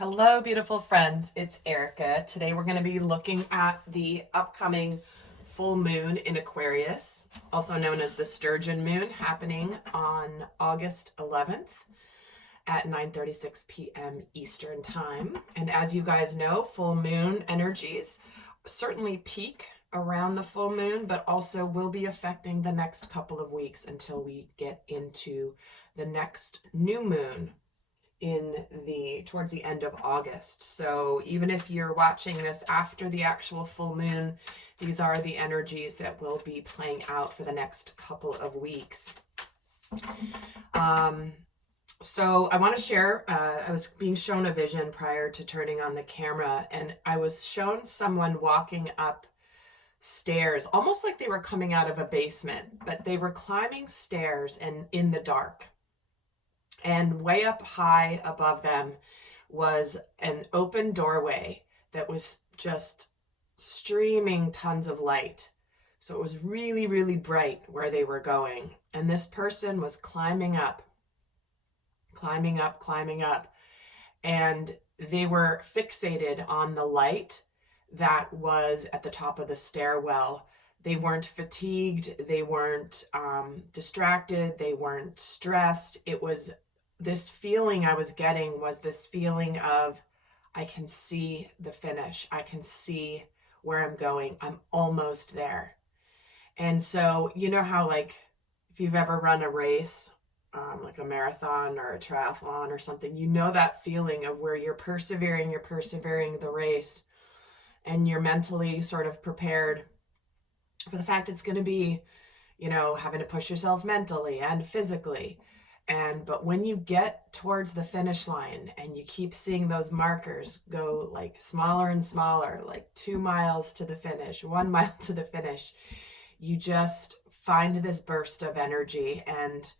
Hello, beautiful friends. It's Erica. Today we're going to be looking at the upcoming full moon in Aquarius, also known as the Sturgeon moon, happening on August 11th at 9:36 p.m. Eastern Time. And as you guys know, full moon energies certainly peak around the full moon, but also will be affecting the next couple of weeks until we get into the next new moon towards the end of August. So even if you're watching this after the actual full moon, these are the energies that will be playing out for the next couple of weeks. So I want to share, I was being shown a vision prior to turning on the camera, and I was shown someone walking up stairs, almost like they were coming out of a basement, but they were climbing stairs and in the dark. And way up high above them was an open doorway that was just streaming tons of light. So it was really, really bright where they were going. And this person was climbing up. And they were fixated on the light that was at the top of the stairwell. They weren't fatigued. They weren't distracted. They weren't stressed. It was this feeling I was getting was this feeling of, I can see the finish. I can see where I'm going. I'm almost there. And so, you know how, like, if you've ever run a race, like a marathon or a triathlon or something, you know that feeling of where you're persevering the race, and you're mentally sort of prepared for the fact it's going to be, having to push yourself mentally and physically. But when you get towards the finish line and you keep seeing those markers go like smaller and smaller, like 2 miles to the finish, 1 mile to the finish, you just find this burst of energy. And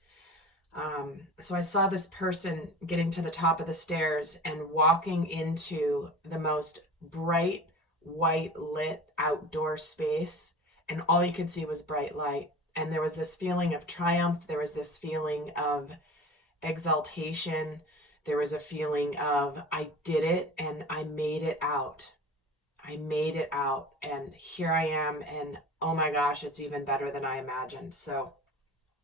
so I saw this person getting to the top of the stairs and walking into the most bright, white lit outdoor space. And all you could see was bright light. And there was this feeling of triumph. There was this feeling of exaltation. There was a feeling of, I did it and I made it out. And here I am. And oh my gosh, it's even better than I imagined. So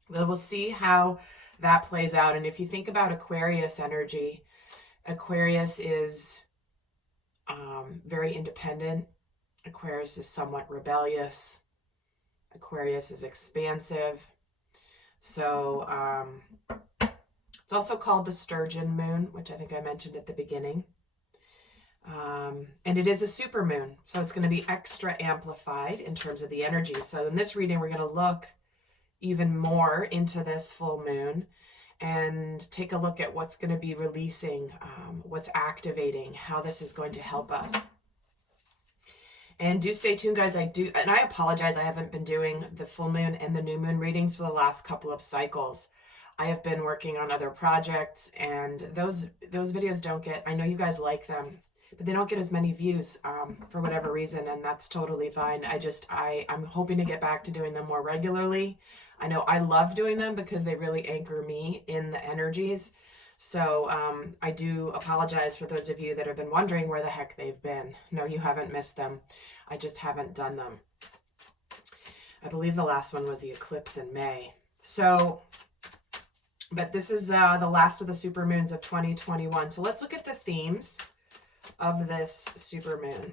we'll see how that plays out. And if you think about Aquarius energy, Aquarius is very independent. Aquarius is somewhat rebellious. Aquarius is expansive. So it's also called the Sturgeon moon, which I think I mentioned at the beginning. And it is a super moon, so it's going to be extra amplified in terms of the energy. So in this reading, we're going to look even more into this full moon and take a look at what's going to be releasing, what's activating, how this is going to help us. And do stay tuned, guys. And I apologize, I haven't been doing the full moon and the new moon readings for the last couple of cycles. I have been working on other projects, and those videos don't get, I know you guys like them, but they don't get as many views for whatever reason, and that's totally fine. I'm hoping to get back to doing them more regularly. I know I love doing them because they really anchor me in the energies. So I do apologize for those of you that have been wondering where the heck they've been. No, you haven't missed them. I just haven't done them. I believe the last one was the eclipse in May. So, but this is the last of the supermoons of 2021. So let's look at the themes of this supermoon.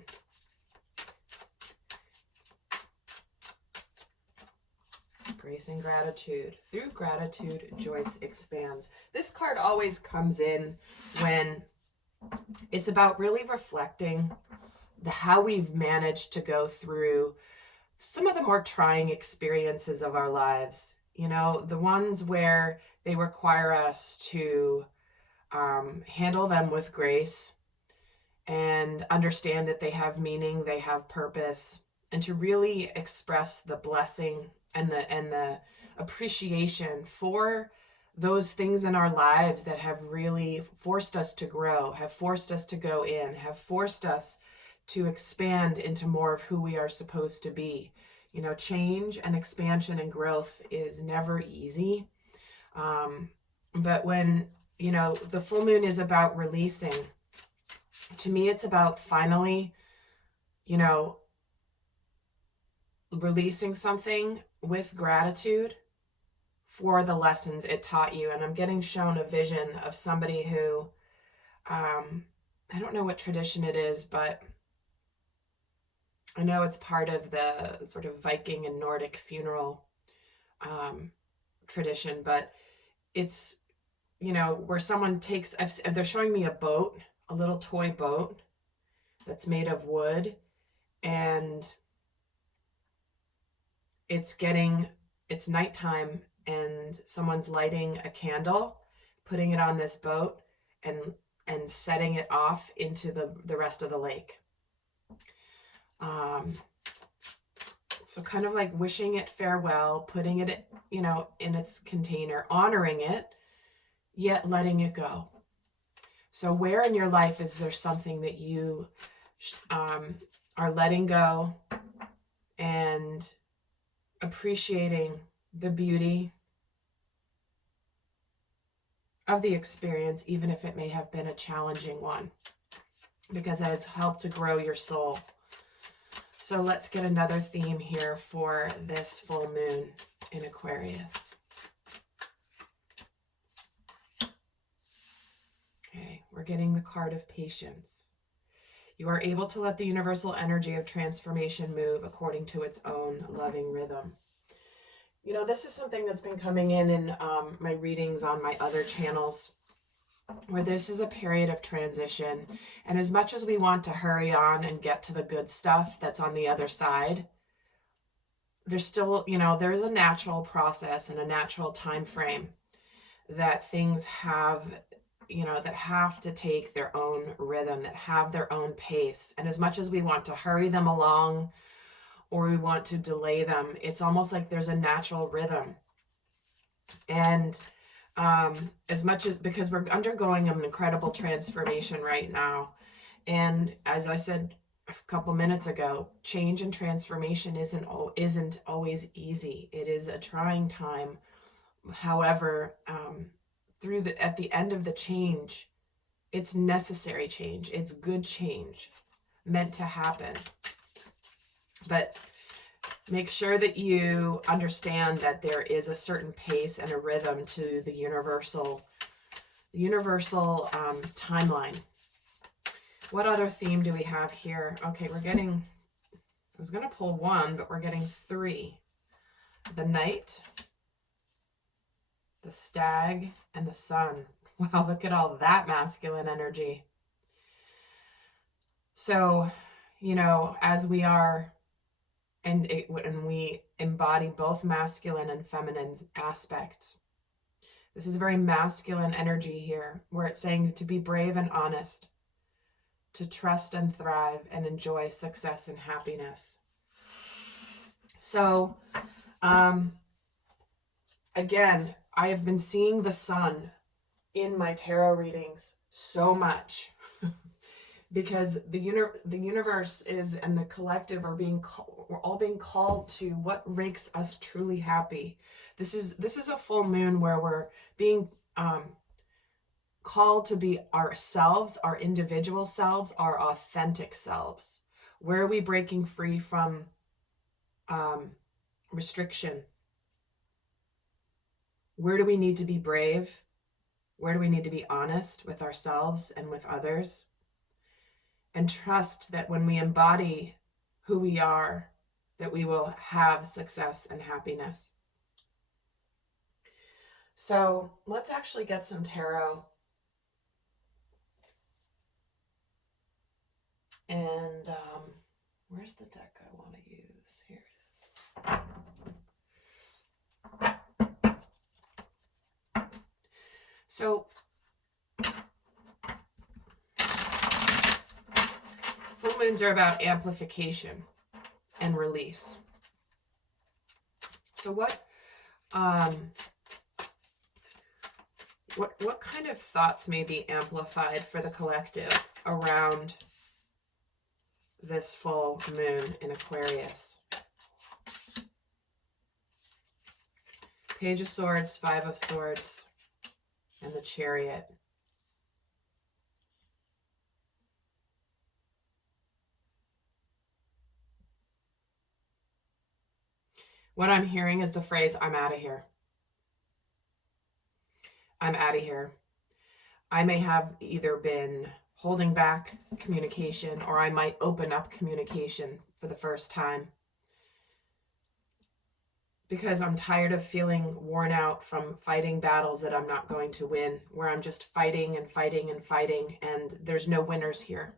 Grace and gratitude. Through gratitude, joy expands. This card always comes in when it's about really reflecting how we've managed to go through some of the more trying experiences of our lives. The ones where they require us to handle them with grace and understand that they have meaning, they have purpose, and to really express the blessing and the appreciation for those things in our lives that have really forced us to grow, have forced us to go in, have forced us to expand into more of who we are supposed to be. Change and expansion and growth is never easy. But when, the full moon is about releasing To me, it's about finally, you know, releasing something with gratitude for the lessons it taught you. And I'm getting shown a vision of somebody who, I don't know what tradition it is, but I know it's part of the sort of Viking and Nordic funeral tradition, but it's, where someone takes, they're showing me a boat, a little toy boat that's made of wood, and it's nighttime, and someone's lighting a candle, putting it on this boat, and setting it off into the rest of the lake. So kind of like wishing it farewell, putting it, in its container, honoring it, yet letting it go. So where in your life is there something that you are letting go and appreciating the beauty of the experience, even if it may have been a challenging one, because it has helped to grow your soul. So let's get another theme here for this full moon in Aquarius. Okay, we're getting the card of patience. You are able to let the universal energy of transformation move according to its own loving rhythm. This is something that's been coming in my readings on my other channels, where this is a period of transition. And as much as we want to hurry on and get to the good stuff that's on the other side, there's still, there's a natural process and a natural time frame that things have, that have to take their own rhythm, that have their own pace. And as much as we want to hurry them along or we want to delay them, it's almost like there's a natural rhythm. And as much as, because we're undergoing an incredible transformation right now. And as I said a couple minutes ago, change and transformation isn't always easy. It is a trying time. However, at the end of the change, it's necessary change. It's good change meant to happen. But make sure that you understand that there is a certain pace and a rhythm to the universal timeline. What other theme do we have here? Okay, I was going to pull one, but we're getting three. The Knight, the Stag, and the Sun. Wow, look at all that masculine energy. So, as we are, and we embody both masculine and feminine aspects. This is a very masculine energy here, where it's saying to be brave and honest, to trust and thrive and enjoy success and happiness. So, again, I have been seeing the sun in my tarot readings so much because the universe is, and the collective we're all being called to what makes us truly happy. This is a full moon where we're being called to be ourselves, our individual selves, our authentic selves. Where are we breaking free from restriction? Where do we need to be brave? Where do we need to be honest with ourselves and with others? And trust that when we embody who we are, that we will have success and happiness. So let's actually get some tarot. And where's the deck I want to use? Here it is. So full moons are about amplification and release. So what kind of thoughts may be amplified for the collective around this full moon in Aquarius? Page of Swords, Five of Swords, and the Chariot. What I'm hearing is the phrase, I'm out of here. I'm out of here. I may have either been holding back communication, or I might open up communication for the first time because I'm tired of feeling worn out from fighting battles that I'm not going to win, where I'm just fighting and fighting and fighting, and there's no winners here.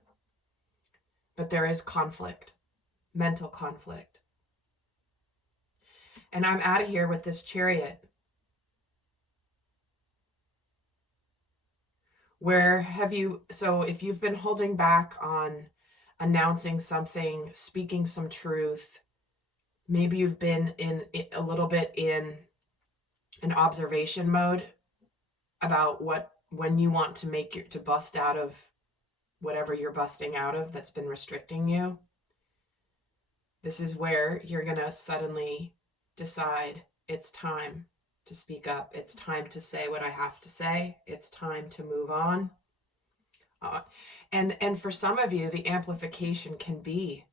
But there is conflict, mental conflict. And I'm out of here with this Chariot. Where have you, so if you've been holding back on announcing something, speaking some truth, maybe you've been in a little bit in an observation mode about when you want to to bust out of whatever you're busting out of that's been restricting you. This is where you're going to suddenly decide it's time to speak up. It's time to say what I have to say. It's time to move on. And for some of you, the amplification can be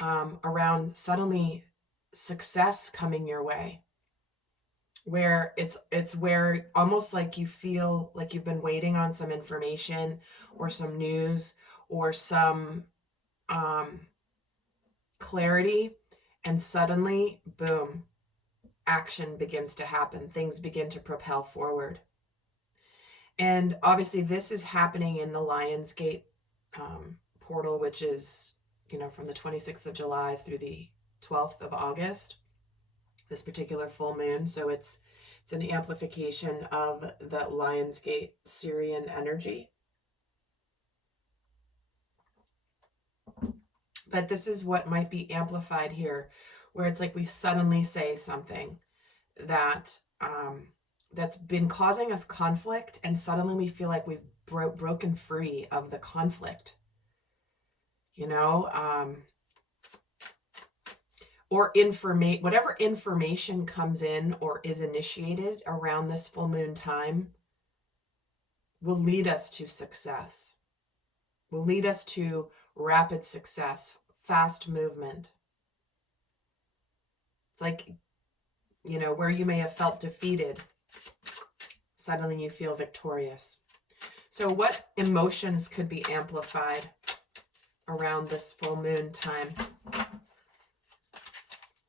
around suddenly success coming your way, where it's where almost like you feel like you've been waiting on some information or some news or some clarity, and suddenly, boom, action begins to happen. Things begin to propel forward. And obviously this is happening in the Lionsgate portal, which is, from the 26th of July through the 12th of August, this particular full moon. So it's an amplification of the Lionsgate Syrian energy. But this is what might be amplified here, where it's like we suddenly say something that that's been causing us conflict, and suddenly we feel like we've broken free of the conflict, or whatever information comes in or is initiated around this full moon time will lead us to success, will lead us to rapid success, fast movement. It's like, where you may have felt defeated, suddenly you feel victorious. So what emotions could be amplified around this full moon time?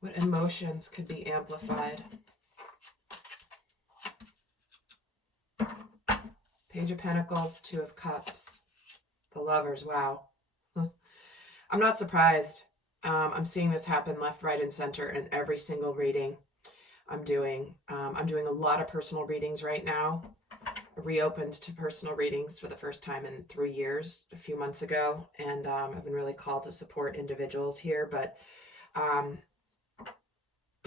What emotions could be amplified? Page of Pentacles, Two of Cups, the Lovers. Wow. I'm not surprised. I'm seeing this happen left, right, and center in every single reading I'm doing. I'm doing a lot of personal readings right now. I reopened to personal readings for the first time in 3 years, a few months ago, and I've been really called to support individuals here. But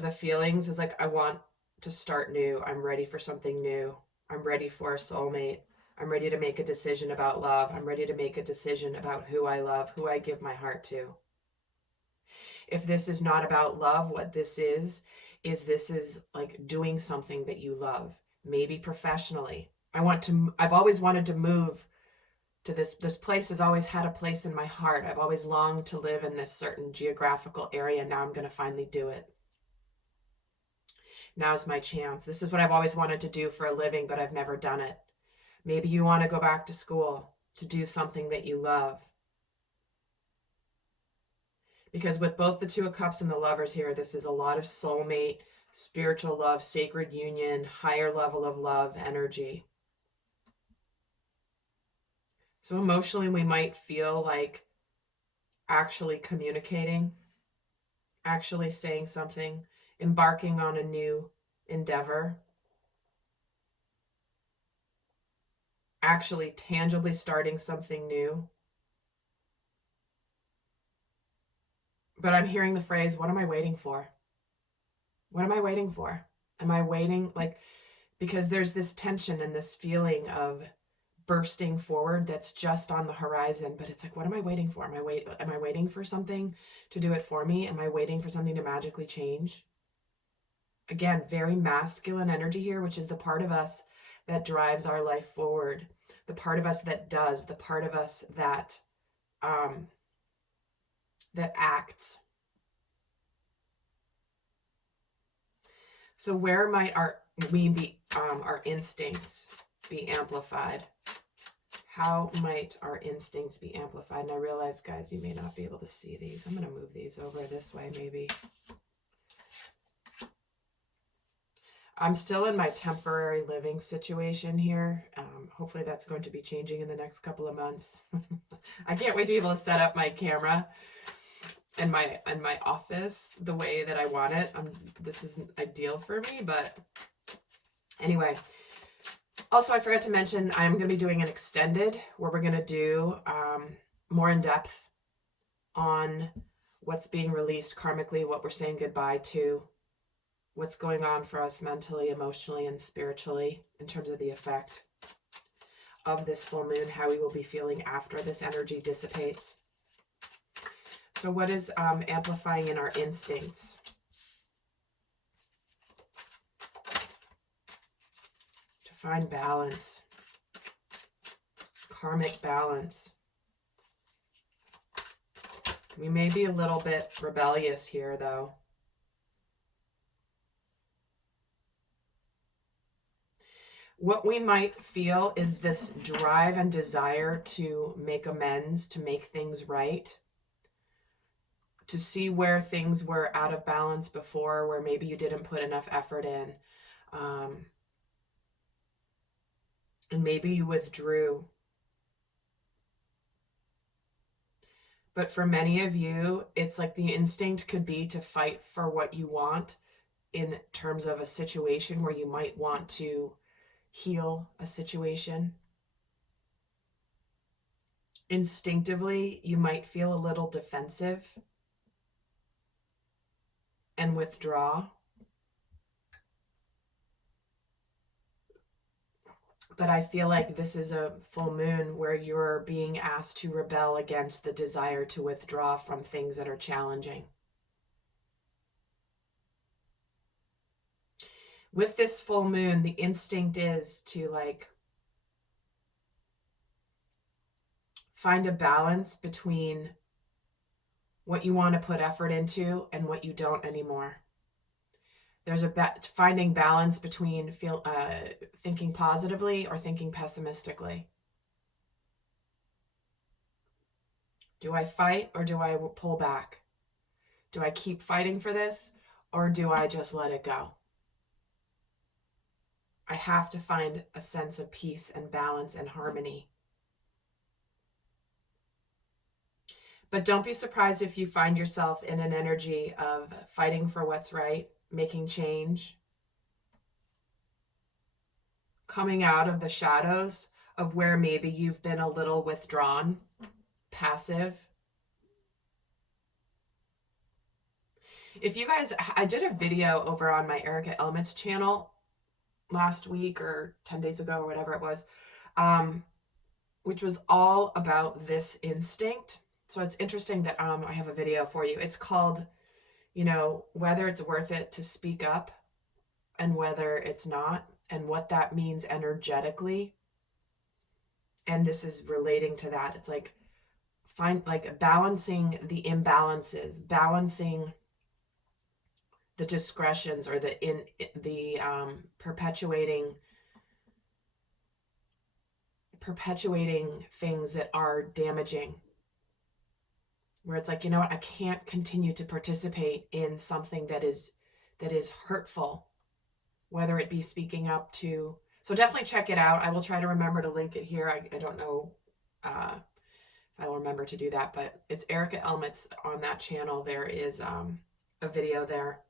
the feelings is like, I want to start new. I'm ready for something new. I'm ready for a soulmate. I'm ready to make a decision about love. I'm ready to make a decision about who I love, who I give my heart to. If this is not about love, what this is like doing something that you love, maybe professionally. I've always wanted to move to this place has always had a place in my heart. I've always longed to live in this certain geographical area. Now I'm going to finally do it. Now's my chance. This is what I've always wanted to do for a living, but I've never done it. Maybe you want to go back to school to do something that you love. Because with both the Two of Cups and the Lovers here, this is a lot of soulmate, spiritual love, sacred union, higher level of love energy. So emotionally, we might feel like actually communicating, actually saying something, embarking on a new endeavor, actually tangibly starting something new. But I'm hearing the phrase, what am I waiting for? What am I waiting for? Am I waiting? Because there's this tension and this feeling of bursting forward that's just on the horizon, but it's like, what am I waiting for? Am I waiting for something to do it for me? Am I waiting for something to magically change? Again, very masculine energy here, which is the part of us that drives our life forward, the part of us that does, the part of us that acts. So where might our instincts be amplified? How might our instincts be amplified? And I realize, guys, you may not be able to see these. I'm going to move these over this way, maybe. I'm still in my temporary living situation here. Hopefully that's going to be changing in the next couple of months. I can't wait to be able to set up my camera in my office the way that I want it. This isn't ideal for me, but anyway. Also, I forgot to mention, I'm going to be doing an extended where we're going to do more in depth on what's being released karmically, what we're saying goodbye to, what's going on for us mentally, emotionally, and spiritually in terms of the effect of this full moon, how we will be feeling after this energy dissipates. So what is amplifying in our instincts? To find balance, karmic balance. We may be a little bit rebellious here, though. What we might feel is this drive and desire to make amends, to make things right, to see where things were out of balance before, where maybe you didn't put enough effort in. And maybe you withdrew. But for many of you, it's like the instinct could be to fight for what you want in terms of a situation where you might want to heal a situation. Instinctively, you might feel a little defensive and withdraw. But I feel like this is a full moon where you're being asked to rebel against the desire to withdraw from things that are challenging. With this full moon, the instinct is to find a balance between what you want to put effort into and what you don't anymore. There's finding balance between thinking positively or thinking pessimistically. Do I fight or do I pull back? Do I keep fighting for this or do I just let it go? I have to find a sense of peace and balance and harmony. But don't be surprised if you find yourself in an energy of fighting for what's right, making change, coming out of the shadows of where maybe you've been a little withdrawn, passive. If you guys, I did a video over on my R.E.A.L channel last week or 10 days ago or whatever it was, which was all about this instinct. So it's interesting that I have a video for you. It's called, whether it's worth it to speak up and whether it's not, and what that means energetically. And this is relating to that. It's balancing the imbalances, balancing the discretions or the perpetuating things that are damaging, where it's like, you know what, I can't continue to participate in something that is hurtful, whether it be speaking up to. So definitely check it out. I will try to remember to link it here. I don't know if I'll remember to do that, but it's R.E.A.L on that channel. There is a video there.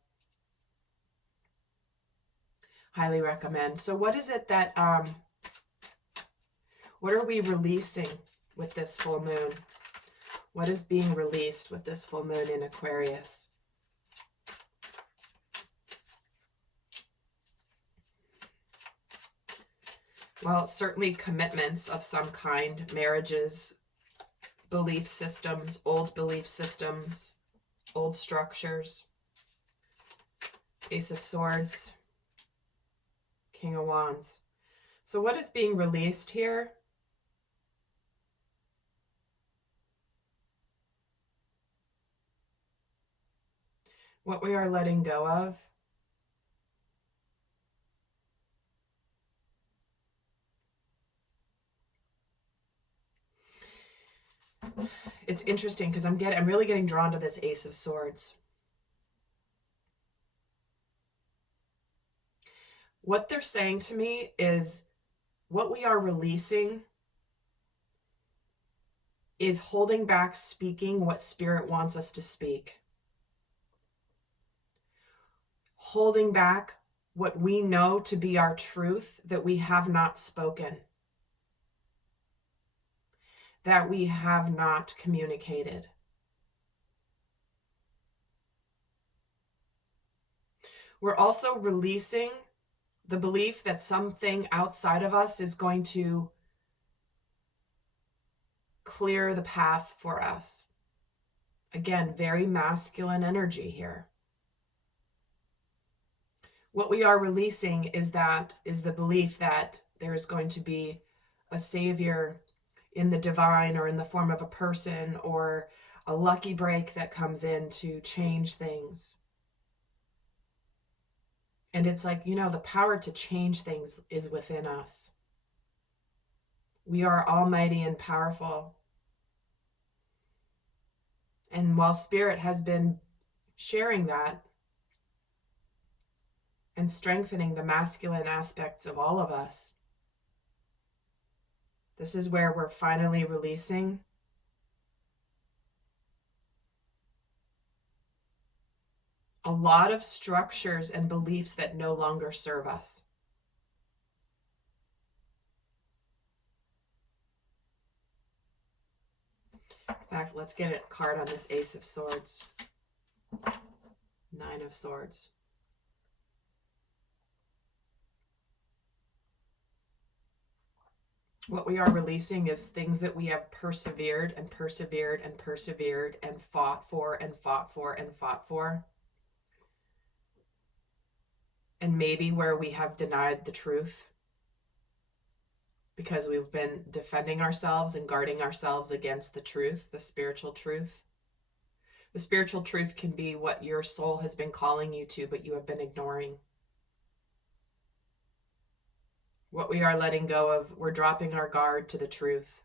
Highly recommend. So what is it that, what are we releasing with this full moon? What is being released with this full moon in Aquarius? Well, certainly commitments of some kind, marriages, belief systems, old structures. Ace of Swords, King of Wands. So what is being released here? What we are letting go of It's interesting because I'm really getting drawn to this Ace of Swords. What they're saying to me is what we are releasing is holding back speaking what Spirit wants us to speak. Holding back what we know to be our truth that we have not spoken, that we have not communicated. We're also releasing the belief that something outside of us is going to clear the path for us. Again, very masculine energy here. What we are releasing is the belief that there's going to be a savior in the divine or in the form of a person or a lucky break that comes in to change things. And it's like, the power to change things is within us. We are almighty and powerful. And while Spirit has been sharing that and strengthening the masculine aspects of all of us, this is where we're finally releasing a lot of structures and beliefs that no longer serve us. In fact, let's get a card on this Ace of Swords. 9 of Swords. What we are releasing is things that we have persevered and persevered and persevered and fought for and fought for and fought for. And maybe where we have denied the truth because we've been defending ourselves and guarding ourselves against the truth, the spiritual truth. The spiritual truth can be what your soul has been calling you to, but you have been ignoring. What we are letting go of, we're dropping our guard to the truth.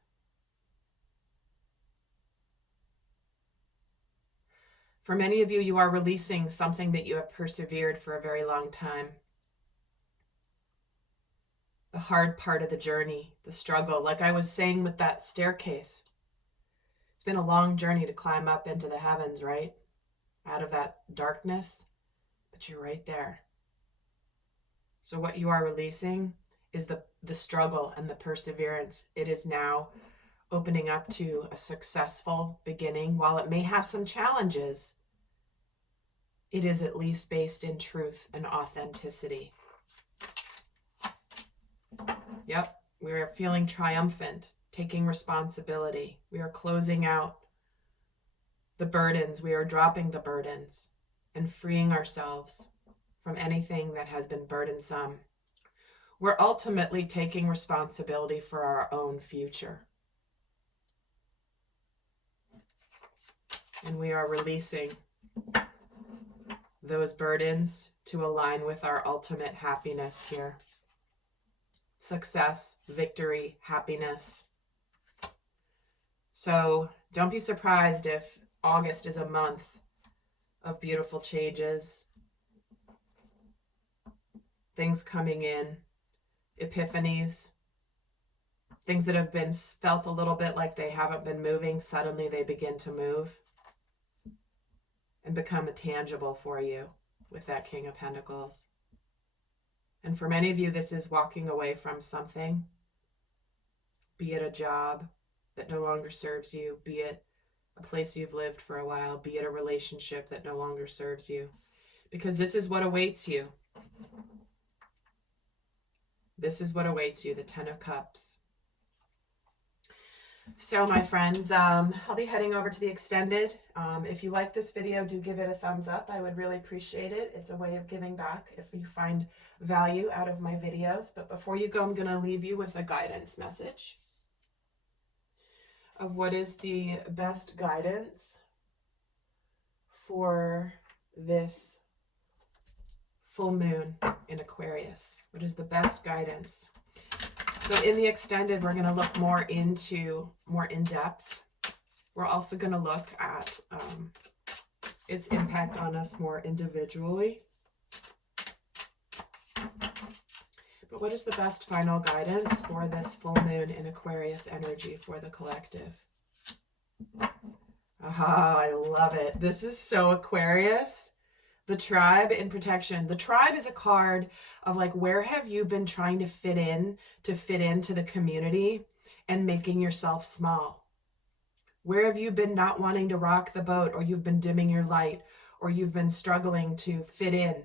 For many of you, you are releasing something that you have persevered for a very long time. The hard part of the journey, the struggle, like I was saying with that staircase. It's been a long journey to climb up into the heavens, right? Out of that darkness, but you're right there. So what you are releasing is the struggle and the perseverance. It is now opening up to a successful beginning. While it may have some challenges, it is at least based in truth and authenticity. Yep, we are feeling triumphant, taking responsibility. We are closing out the burdens. We are dropping the burdens and freeing ourselves from anything that has been burdensome. We're ultimately taking responsibility for our own future. And we are releasing those burdens to align with our ultimate happiness here. Success, victory, happiness. So don't be surprised if August is a month of beautiful changes, things coming in, epiphanies, things that have been felt a little bit like they haven't been moving, suddenly they begin to move and become tangible for you with that King of Pentacles. And for many of you, this is walking away from something, be it a job that no longer serves you, be it a place you've lived for a while, be it a relationship that no longer serves you, because this is what awaits you. This is what awaits you, the 10 of Cups. So my friends, I'll be heading over to the extended. If you like this video, do give it a thumbs up. I would really appreciate it. It's a way of giving back if you find value out of my videos. But before you go, I'm going to leave you with a guidance message of what is the best guidance for this full moon in Aquarius. What is the best guidance? So in the extended, we're going to look more in depth We're also going to look at its impact on us more individually. But what is the best final guidance for this full moon in Aquarius energy for the collective? Aha, I love it. This is so Aquarius. The tribe in protection. The tribe is a card of like, where have you been trying to fit into the community and making yourself small? Where have you been not wanting to rock the boat, or you've been dimming your light, or you've been struggling to fit in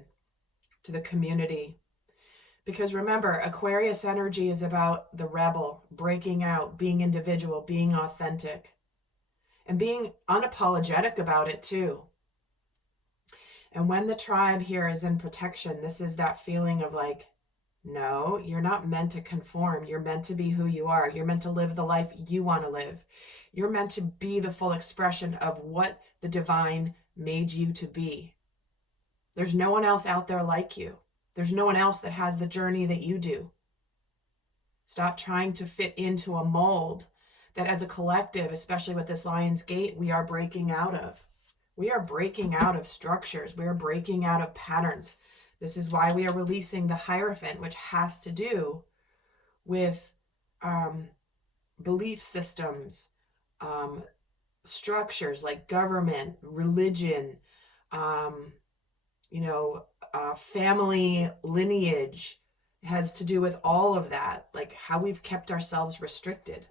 to the community? Because remember, Aquarius energy is about the rebel, breaking out, being individual, being authentic, and being unapologetic about it too. And when the tribe here is in protection, this is that feeling of like, no, you're not meant to conform. You're meant to be who you are. You're meant to live the life you want to live. You're meant to be the full expression of what the divine made you to be. There's no one else out there like you. There's no one else that has the journey that you do. Stop trying to fit into a mold that as a collective, especially with this Lion's Gate, we are breaking out of. We are breaking out of structures. We are breaking out of patterns. This is why we are releasing the Hierophant, which has to do with belief systems, structures like government, religion, family lineage. It has to do with all of that, like how we've kept ourselves restricted.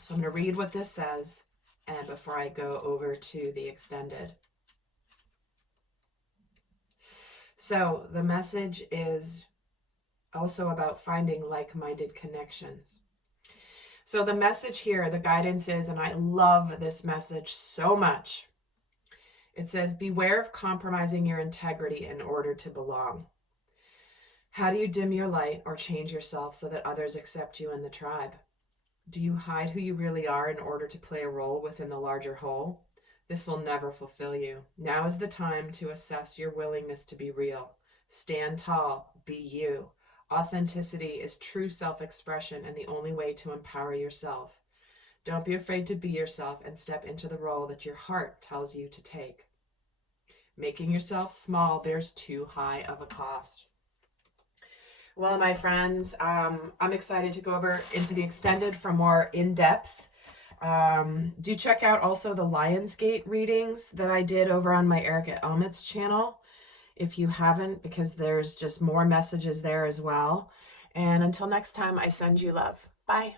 So I'm going to read what this says, and before I go over to the extended. So the message is also about finding like-minded connections. So the message here, the guidance is, and I love this message so much. It says, beware of compromising your integrity in order to belong. How do you dim your light or change yourself so that others accept you in the tribe? Do you hide who you really are in order to play a role within the larger whole? This will never fulfill you. Now is the time to assess your willingness to be real. Stand tall, be you. Authenticity is true self-expression and the only way to empower yourself. Don't be afraid to be yourself and step into the role that your heart tells you to take. Making yourself small bears too high of a cost. Well, my friends, I'm excited to go over into the extended for more in-depth. Do check out also the Lionsgate readings that I did over on my R.E.A.L channel, if you haven't, because there's just more messages there as well. And until next time, I send you love. Bye.